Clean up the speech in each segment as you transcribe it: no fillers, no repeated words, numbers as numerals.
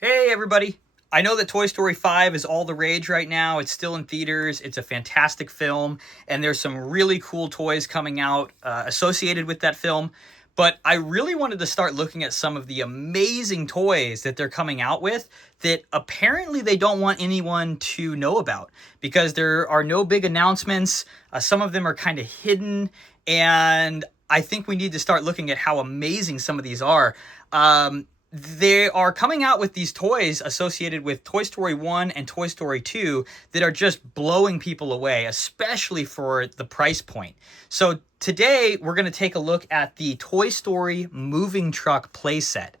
Hey everybody! I know that Toy Story 5 is all the rage right now. It's still in theaters. It's a fantastic film, and there's some really cool toys coming out associated with that film. But I really wanted to start looking at some of the amazing toys that they're coming out with that apparently they don't want anyone to know about because there are no big announcements. Some of them are kind of hidden, and I think we need to start looking at how amazing some of these are. They are coming out with these toys associated with Toy Story 1 and Toy Story 2 that are just blowing people away, especially for the price point. So today we're going to take a look at the Toy Story Moving Truck playset.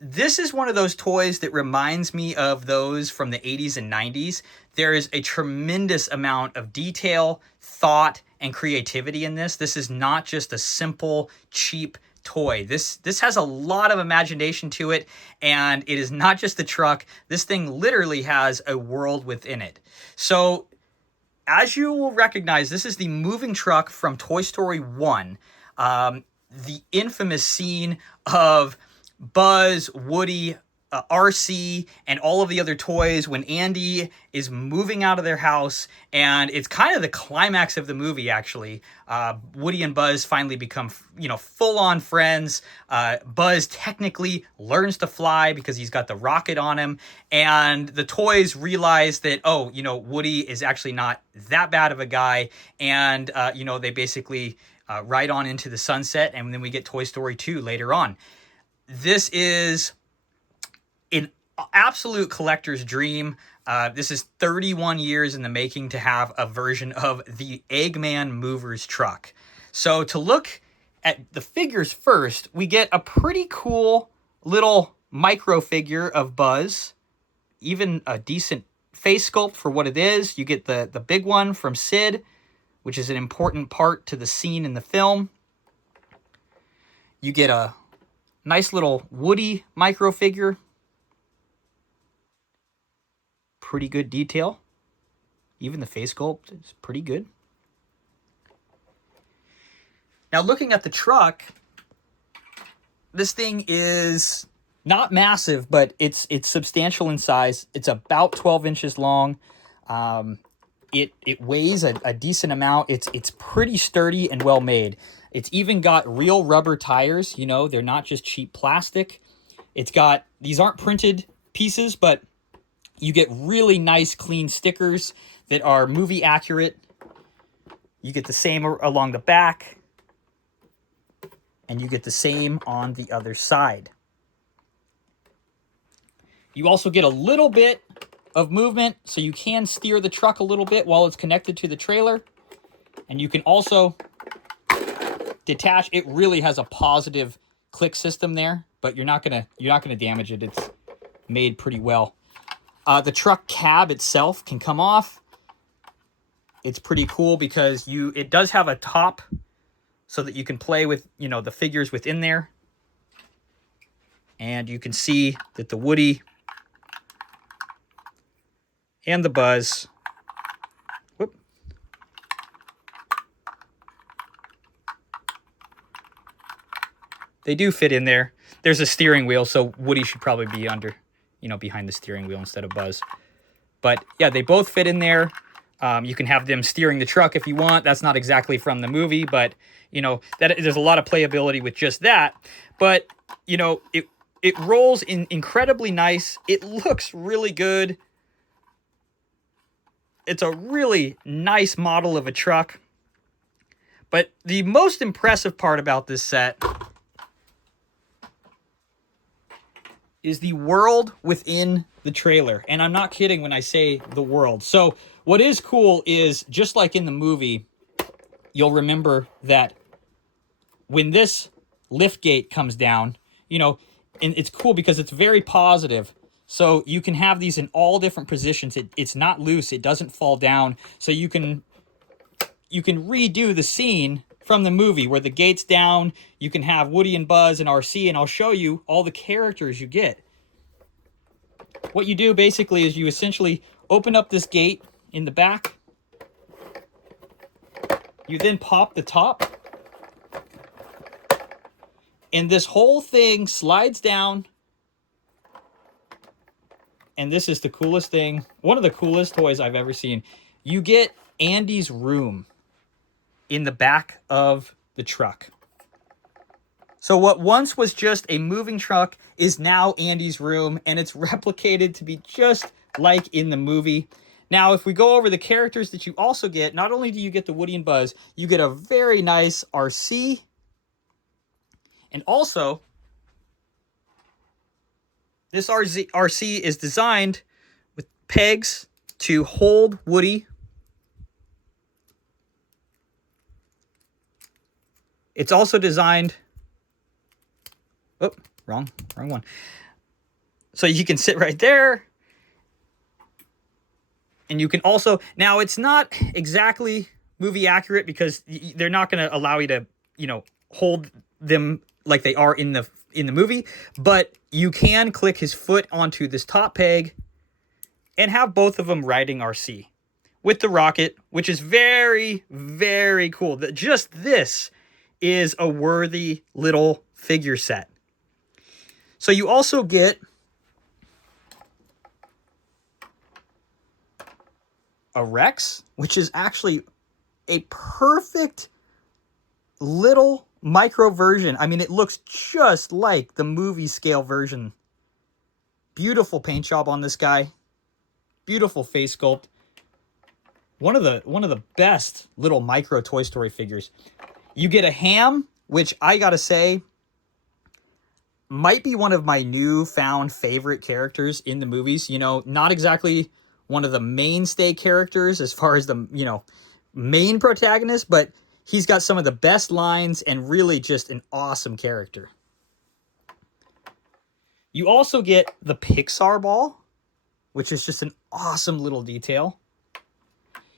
This is one of those toys that reminds me of those from the 80s and 90s. There is a tremendous amount of detail, thought, and creativity in this. This is not just a simple, cheap toy. This has a lot of imagination to it, and it is not just the truck. This thing literally has a world within it. So, as you will recognize, this is the moving truck from Toy Story 1. The infamous scene of Buzz, Woody, RC, and all of the other toys when Andy is moving out of their house, and it's kind of the climax of the movie. Actually, Woody and Buzz finally become, full-on friends. Buzz technically learns to fly because he's got the rocket on him, and the toys realize that Woody is actually not that bad of a guy, and they basically ride on into the sunset, and then we get Toy Story 2 later on. This is an absolute collector's dream. This is 31 years in the making to have a version of the Eggman Movers truck. So to look at the figures first, we get a pretty cool little micro figure of Buzz, even a decent face sculpt for what it is. You get the big one from Sid, which is an important part to the scene in the film. You get a nice little Woody micro figure. Pretty good detail. Even the face sculpt is pretty good. Now looking at the truck, this thing is not massive, but it's substantial in size. It's about 12 inches long. It weighs a decent amount. It's pretty sturdy and well made. It's even got real rubber tires. They're not just cheap plastic. These aren't printed pieces, but you get really nice clean stickers that are movie accurate. You get the same along the back, and you get the same on the other side. You also get a little bit of movement, so you can steer the truck a little bit while it's connected to the trailer. And you can also detach. It really has a positive click system there, but you're not gonna damage it. It's made pretty well. The truck cab itself can come off. It's pretty cool because it does have a top so that you can play with, the figures within there. And you can see that the Woody and the Buzz, they do fit in there. There's a steering wheel, so Woody should probably be under, behind the steering wheel instead of Buzz. But yeah, they both fit in there. You can have them steering the truck if you want. That's not exactly from the movie, but that there's a lot of playability with just that. But it rolls in incredibly nice. It looks really good. It's a really nice model of a truck. But the most impressive part about this set is the world within the trailer. And I'm not kidding when I say the world. So what is cool is, just like in the movie, you'll remember that when this lift gate comes down, and it's cool because it's very positive. So you can have these in all different positions. It's not loose. It doesn't fall down. So you can redo the scene from the movie where the gate's down. You can have Woody and Buzz and RC, and I'll show you all the characters you get. What you do basically is you essentially open up this gate in the back. You then pop the top. And this whole thing slides down and this is the coolest thing, one of the coolest toys I've ever seen. You get Andy's room in the back of the truck. So what once was just a moving truck is now Andy's room, and it's replicated to be just like in the movie. Now, if we go over the characters that you also get, not only do you get the Woody and Buzz, you get a very nice RC, and also this RC is designed with pegs to hold Woody. It's also designed... Oh, wrong one. So you can sit right there. And you can also... Now, it's not exactly movie accurate because they're not going to allow you to, hold them like they are in the movie. But you can click his foot onto this top peg and have both of them riding RC with the rocket, which is very, very cool. Just this is a worthy little figure set. So you also get a Rex, which is actually a perfect little micro version. I mean, it looks just like the movie scale version. Beautiful paint job on this guy. Beautiful face sculpt. One of the best little micro Toy Story figures. You get a Ham, which I gotta say might be one of my newfound favorite characters in the movies. Not exactly one of the mainstay characters as far as the, main protagonist, but he's got some of the best lines and really just an awesome character. You also get the Pixar ball, which is just an awesome little detail.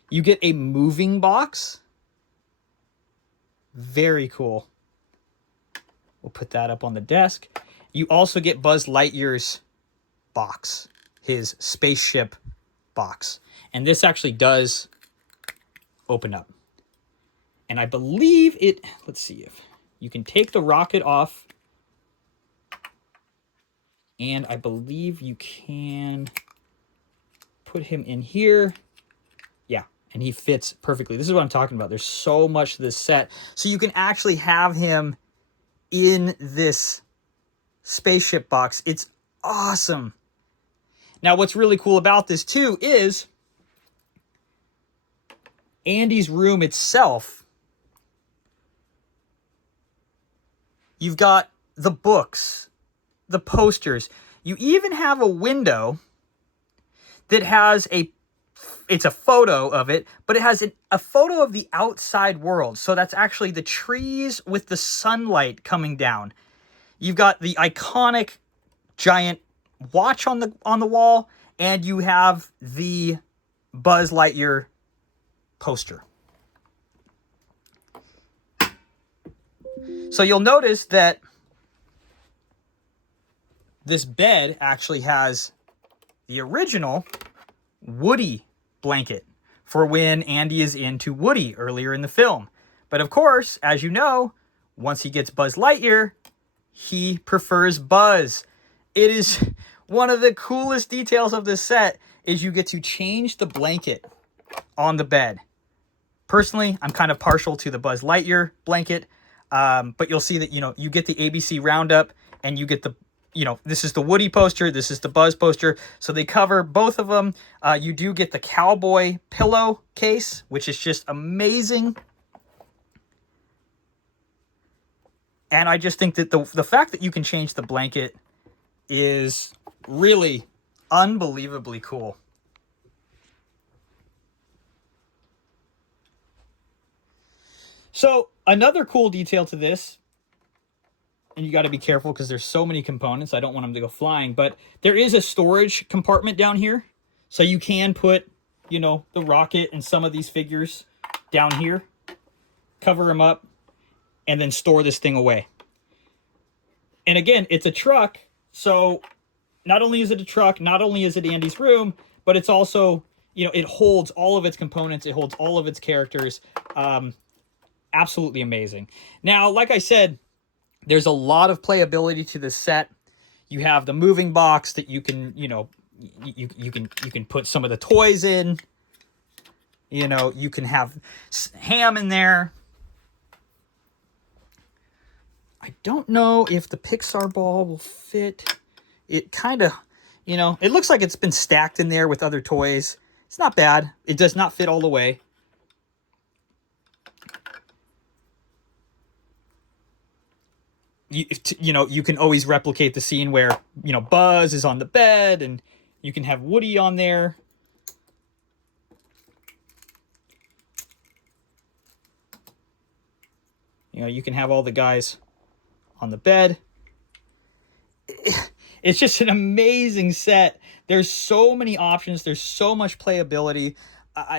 You get a moving box. Very cool. We'll put that up on the desk. You also get Buzz Lightyear's box, his spaceship box. And this actually does open up. And I believe it... Let's see if you can take the rocket off. And I believe you can put him in here. Yeah, and he fits perfectly. This is what I'm talking about. There's so much to this set. So you can actually have him in this spaceship box. It's awesome. Now, what's really cool about this, too, is Andy's room itself. You've got the books, the posters. You even have a window that has it's a photo of it, but it has a photo of the outside world. So that's actually the trees with the sunlight coming down. You've got the iconic giant watch on the wall, and you have the Buzz Lightyear poster. So you'll notice that this bed actually has the original Woody blanket for when Andy is into Woody earlier in the film. But of course, as you know, once he gets Buzz Lightyear, he prefers Buzz. It is one of the coolest details of this set is you get to change the blanket on the bed. Personally, I'm kind of partial to the Buzz Lightyear blanket, but you'll see that, you get the ABC Roundup and you get the, this is the Woody poster, this is the Buzz poster, so they cover both of them. You do get the cowboy pillow case, which is just amazing. And I just think that the fact that you can change the blanket is really unbelievably cool. So another cool detail to this, and you got to be careful because there's so many components, I don't want them to go flying, but there is a storage compartment down here. So you can put, the rocket and some of these figures down here, cover them up, and then store this thing away. And again, it's a truck, so not only is it a truck, not only is it Andy's room, but it's also, it holds all of its components, it holds all of its characters. Absolutely amazing. Now, like I said, there's a lot of playability to this set. You have the moving box that you can, you can put some of the toys in. You know, you can have ham in there. I don't know if the Pixar ball will fit. It kind of, you know, it looks like it's been stacked in there with other toys. It's not bad. It does not fit all the way. You know, you can always replicate the scene where, you know, Buzz is on the bed and you can have Woody on there. You know, you can have all the guys on the bed. It's just an amazing set. There's so many options. There's so much playability.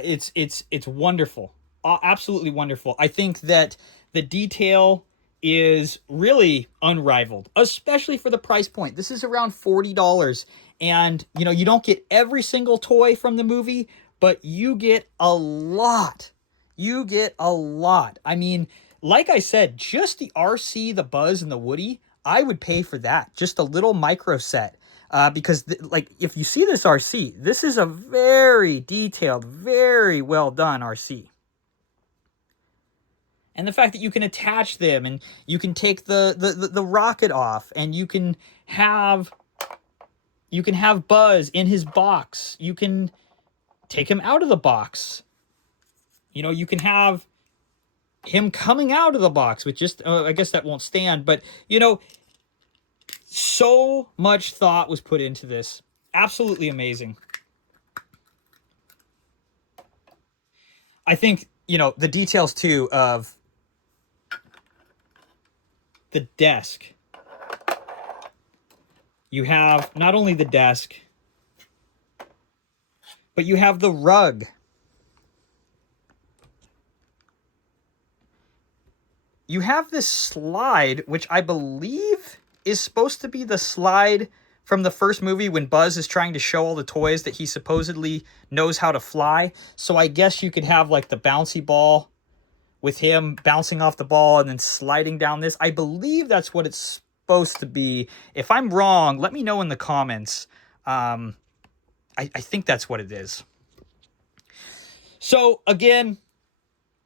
It's wonderful. Absolutely wonderful. I think that the detail is really unrivaled, especially for the price point. This is around $40. And, you know, you don't get every single toy from the movie, but you get a lot. You get a lot. I mean, like I said, just the RC, the Buzz, and the Woody, I would pay for that. Just a little micro set. Because, like, if you see this RC, this is a very detailed, very well done RC. And the fact that you can attach them and you can take the rocket off and you can have Buzz in his box. You can take him out of the box. You know, you can have him coming out of the box with just, I guess that won't stand, but, you know, so much thought was put into this. Absolutely amazing. I think, you know, the details too of the desk. You have not only the desk, but you have the rug. You have this slide, which I believe is supposed to be the slide from the first movie when Buzz is trying to show all the toys that he supposedly knows how to fly. So I guess you could have like the bouncy ball with him bouncing off the ball and then sliding down this. I believe that's what it's supposed to be. If I'm wrong, let me know in the comments. I think that's what it is. So again,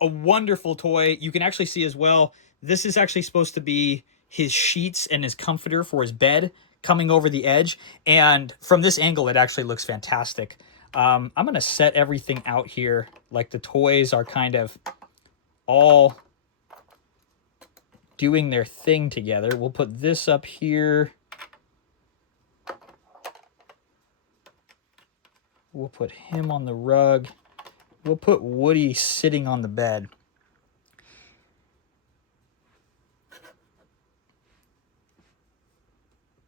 a wonderful toy. You can actually see as well, this is actually supposed to be his sheets and his comforter for his bed coming over the edge. And from this angle, it actually looks fantastic. I'm going to set everything out here. Like the toys are kind of all doing their thing together. We'll put this up here. We'll put him on the rug. We'll put Woody sitting on the bed.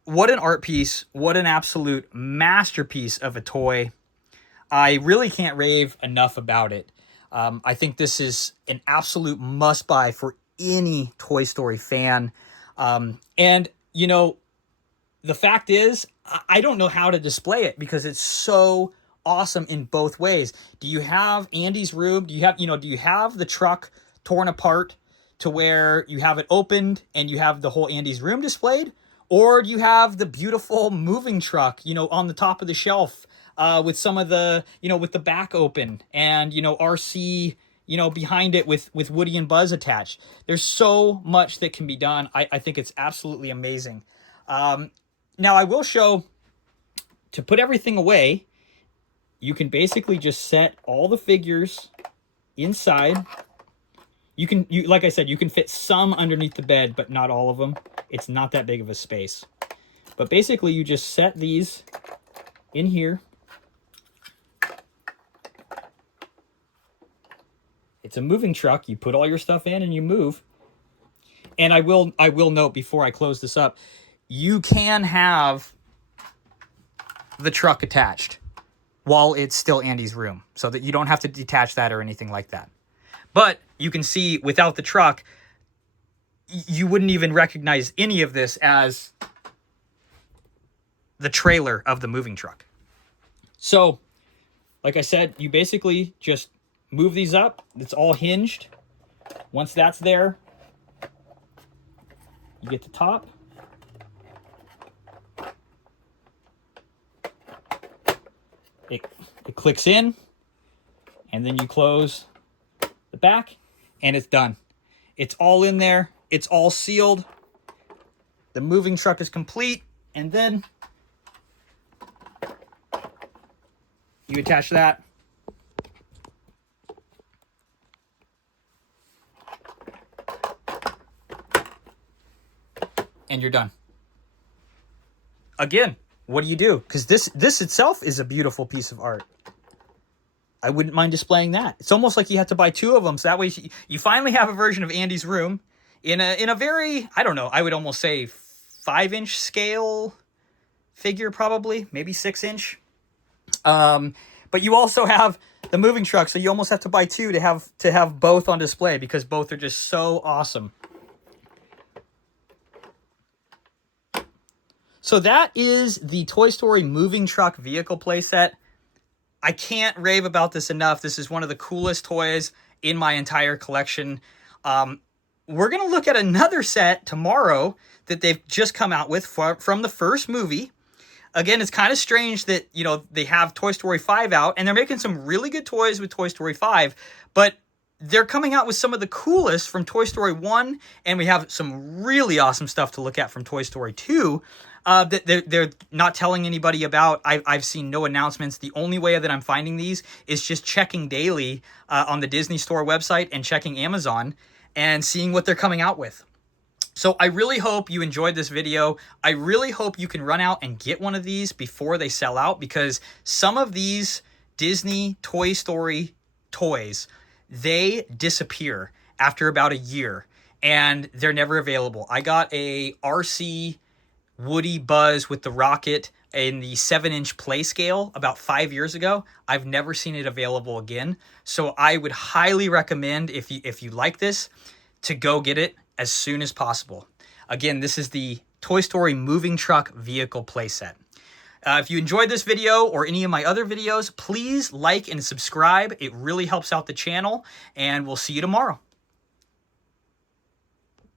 What an art piece. What an absolute masterpiece of a toy. I really can't rave enough about it. I think this is an absolute must-buy for any Toy Story fan. And, you know, the fact is, I don't know how to display it because it's so awesome in both ways. Do you have Andy's room? Do you have the truck torn apart to where you have it opened and you have the whole Andy's room displayed? Or do you have the beautiful moving truck, you know, on the top of the shelf with some of the, you know, with the back open and, you know, RC, you know, behind it with Woody and Buzz attached? There's so much that can be done. I think it's absolutely amazing. Now, I will show, to put everything away, you can basically just set all the figures inside. Like I said, you can fit some underneath the bed, but not all of them. It's not that big of a space. But basically, you just set these in here. It's a moving truck. You put all your stuff in and you move. And I will note before I close this up, you can have the truck attached while it's still Andy's room, so that you don't have to detach that or anything like that. But you can see without the truck, you wouldn't even recognize any of this as the trailer of the moving truck. So, like I said, you basically just move these up. It's all hinged. Once that's there, you get the top. It, it clicks in, and then you close the back, and it's done. It's all in there. It's all sealed. The moving truck is complete, and then you attach that. And you're done. Again, what do you do? Because this itself is a beautiful piece of art. I wouldn't mind displaying that. It's almost like you have to buy two of them, so that way you finally have a version of Andy's room in a very, I don't know, I would almost say 5-inch scale figure, probably, maybe 6-inch. But you also have the moving truck, so you almost have to buy two to have both on display, because both are just so awesome. So that is the Toy Story moving truck vehicle playset. I can't rave about this enough. This is one of the coolest toys in my entire collection. We're going to look at another set tomorrow that they've just come out with from the first movie. Again, it's kind of strange that, you know, they have Toy Story 5 out, and they're making some really good toys with Toy Story 5, but they're coming out with some of the coolest from Toy Story 1, and we have some really awesome stuff to look at from Toy Story 2 that they're not telling anybody about. I've seen no announcements. The only way that I'm finding these is just checking daily on the Disney Store website and checking Amazon and seeing what they're coming out with. So I really hope you enjoyed this video. I really hope you can run out and get one of these before they sell out, because some of these Disney Toy Story toys, they disappear after about a year and they're never available. I got a RC Woody Buzz with the rocket in the 7-inch play scale about 5 years ago. I've never seen it available again. So I would highly recommend, if you like this, to go get it as soon as possible. Again, this is the Toy Story moving truck vehicle playset. If you enjoyed this video or any of my other videos, please like and subscribe. It really helps out the channel, and we'll see you tomorrow.